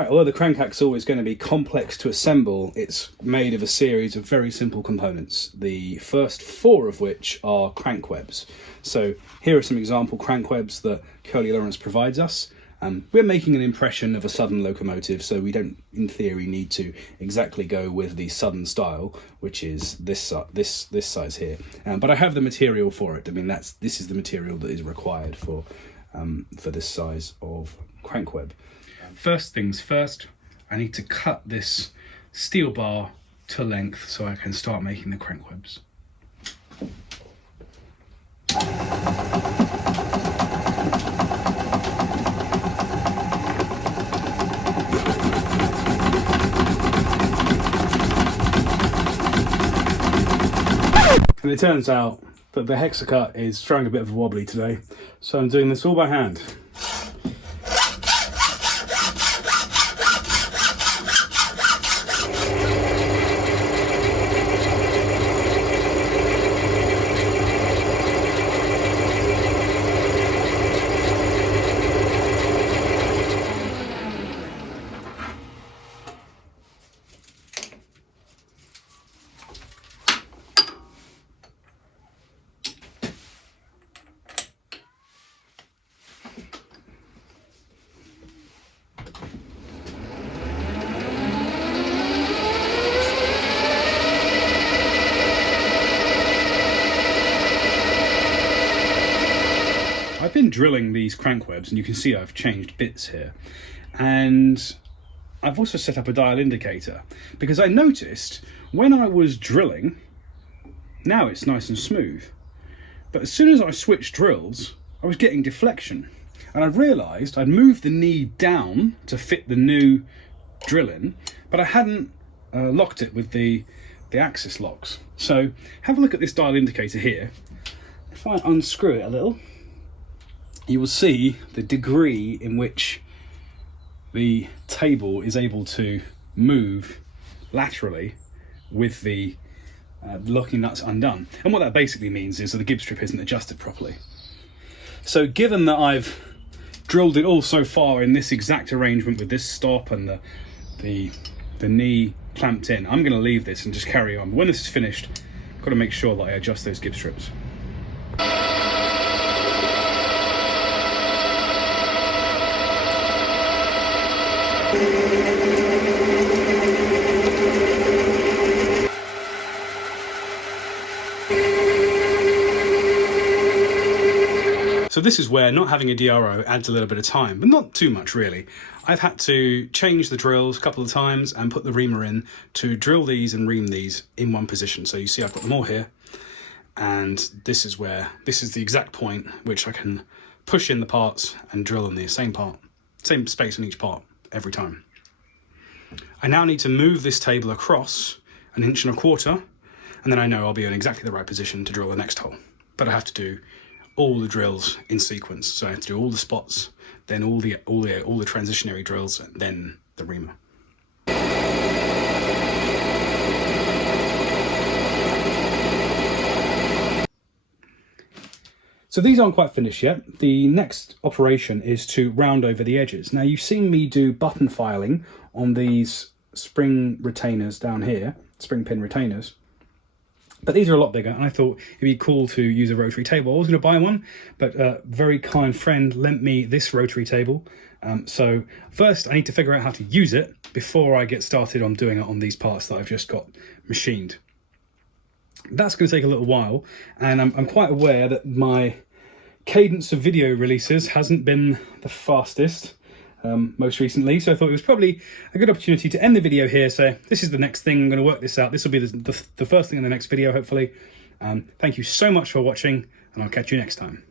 Right, although the crank axle is going to be complex to assemble, it's made of a series of very simple components, the first 4 of which are crank webs. So here are some example crank webs that Curly Lawrence provides us. We're making an impression of a Southern locomotive, so we don't, in theory, need to exactly go with the Southern style, which is this size here. But I have the material for it. I mean, this is the material that is required for this size of crank web. First things first, I need to cut this steel bar to length so I can start making the crank webs. And it turns out that the hexacut is throwing a bit of a wobbly today, so I'm doing this all by hand. I've been drilling these crank webs, and you can see I've changed bits here, and I've also set up a dial indicator because I noticed when I was drilling, now it's nice and smooth, but as soon as I switched drills I was getting deflection, and I realised I'd moved the knee down to fit the new drill in, but I hadn't locked it with the axis locks. So have a look at this dial indicator here. If I unscrew it a little, you will see the degree in which the table is able to move laterally with the locking nuts undone. And what that basically means is that the gib strip isn't adjusted properly. So given that I've drilled it all so far in this exact arrangement with this stop and the knee clamped in, I'm going to leave this and just carry on. But when this is finished, I've got to make sure that I adjust those gib strips. So this is where not having a DRO adds a little bit of time, but not too much really. I've had to change the drills a couple of times and put the reamer in to drill these and ream these in one position. So you see I've got them all here, and this is the exact point which I can push in the parts and drill in the same space in each part every time. I now need to move this table across 1.25 inches, and then I know I'll be in exactly the right position to drill the next hole. But I have to do all the drills in sequence. So I have to do all the spots, then all the transitionary drills, and then the reamer. So these aren't quite finished yet. The next operation is to round over the edges. Now you've seen me do button filing on these spring retainers down here, spring pin retainers, but these are a lot bigger, and I thought it'd be cool to use a rotary table. I was going to buy one, but a very kind friend lent me this rotary table. So first I need to figure out how to use it before I get started on doing it on these parts that I've just got machined. That's going to take a little while, and I'm quite aware that my cadence of video releases hasn't been the fastest most recently, so I thought it was probably a good opportunity to end the video here. So this is the next thing, I'm going to work this out. This will be the first thing in the next video, hopefully. Thank you so much for watching, and I'll catch you next time.